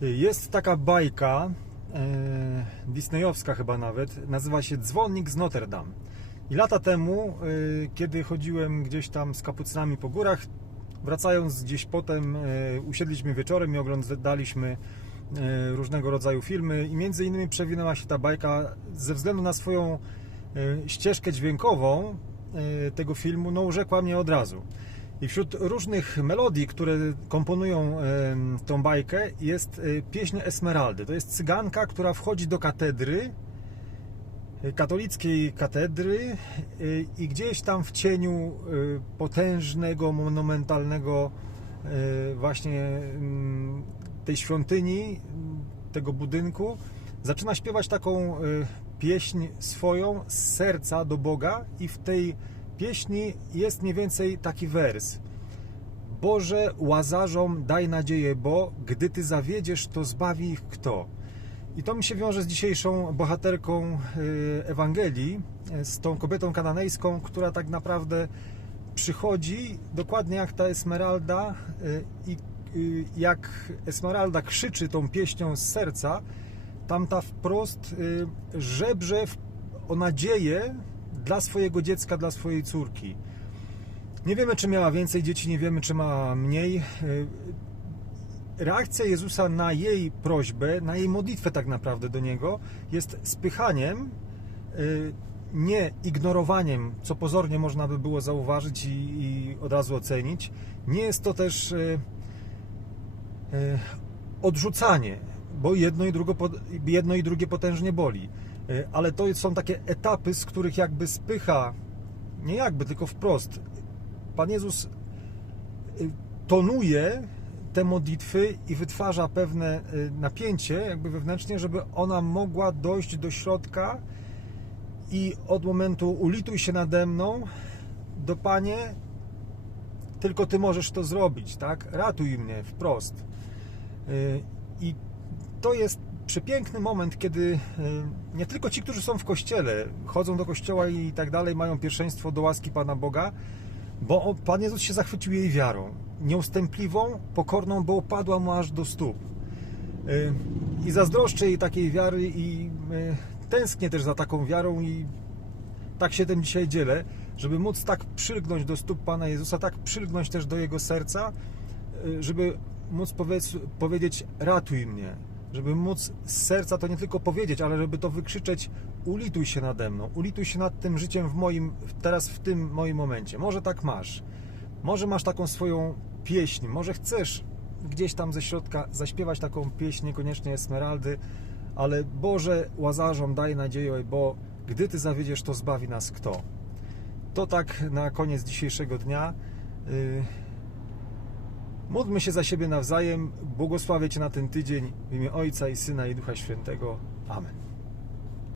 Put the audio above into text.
Jest taka bajka, e, disneyowska chyba nawet, nazywa się Dzwonnik z Notre Dame. I lata temu, e, kiedy chodziłem gdzieś tam z kapucynami po górach, wracając gdzieś potem, e, usiedliśmy wieczorem i oglądaliśmy różnego rodzaju filmy i między innymi przewinęła się ta bajka ze względu na swoją ścieżkę dźwiękową tego filmu, no urzekła mnie od razu. I wśród różnych melodii, które komponują tą bajkę, jest e, pieśń Esmeraldy. To jest cyganka, która wchodzi do katedry, e, katolickiej katedry e, i gdzieś tam w cieniu potężnego, monumentalnego właśnie mm, tej świątyni, tego budynku, zaczyna śpiewać taką pieśń swoją z serca do Boga i w tej pieśni jest mniej więcej taki wers. Boże, łazarzom daj nadzieję, bo gdy Ty zawiedziesz, to zbawi ich kto? I to mi się wiąże z dzisiejszą bohaterką y, Ewangelii, y, z tą kobietą kananejską, która tak naprawdę przychodzi, dokładnie jak ta Esmeralda y, i jak Esmeralda krzyczy tą pieśnią z serca, tamta wprost żebrze o nadzieję dla swojego dziecka, dla swojej córki. Nie wiemy, czy miała więcej dzieci, nie wiemy, czy ma mniej. Y, Reakcja Jezusa na jej prośbę, na jej modlitwę tak naprawdę do Niego jest spychaniem, y, nie ignorowaniem, co pozornie można by było zauważyć i, i od razu ocenić. Nie jest to też y, odrzucanie, bo jedno i, drugo, jedno i drugie potężnie boli. Y, Ale to są takie etapy, z których jakby spycha, nie jakby, tylko wprost. Pan Jezus y, tonuje te modlitwy i wytwarza pewne y, napięcie jakby wewnętrznie, żeby ona mogła dojść do środka i od momentu ulituj się nade mną do Panie tylko Ty możesz to zrobić, tak? Ratuj mnie wprost. I to jest przepiękny moment, kiedy y, nie tylko ci, którzy są w kościele, chodzą do kościoła i tak dalej, mają pierwszeństwo do łaski Pana Boga, bo Pan Jezus się zachwycił jej wiarą. Nieustępliwą, pokorną, bo upadła mu aż do stóp. Y, I zazdroszczę jej takiej wiary i y, tęsknię też za taką wiarą i tak się tym dzisiaj dzielę, żeby móc tak przylgnąć do stóp Pana Jezusa, tak przylgnąć też do Jego serca, żeby móc powiedz, powiedzieć ratuj mnie, żeby móc z serca to nie tylko powiedzieć, ale żeby to wykrzyczeć ulituj się nade mną, ulituj się nad tym życiem w moim, teraz w tym moim momencie. Może tak masz, może masz taką swoją pieśń, może chcesz gdzieś tam ze środka zaśpiewać taką pieśń, niekoniecznie Esmeraldy, ale Boże łazarzom daj nadzieję, bo gdy Ty zawiedziesz, to zbawi nas kto. To tak na koniec dzisiejszego dnia. Módlmy się za siebie nawzajem. Błogosławię Cię na ten tydzień w imię Ojca i Syna i Ducha Świętego. Amen.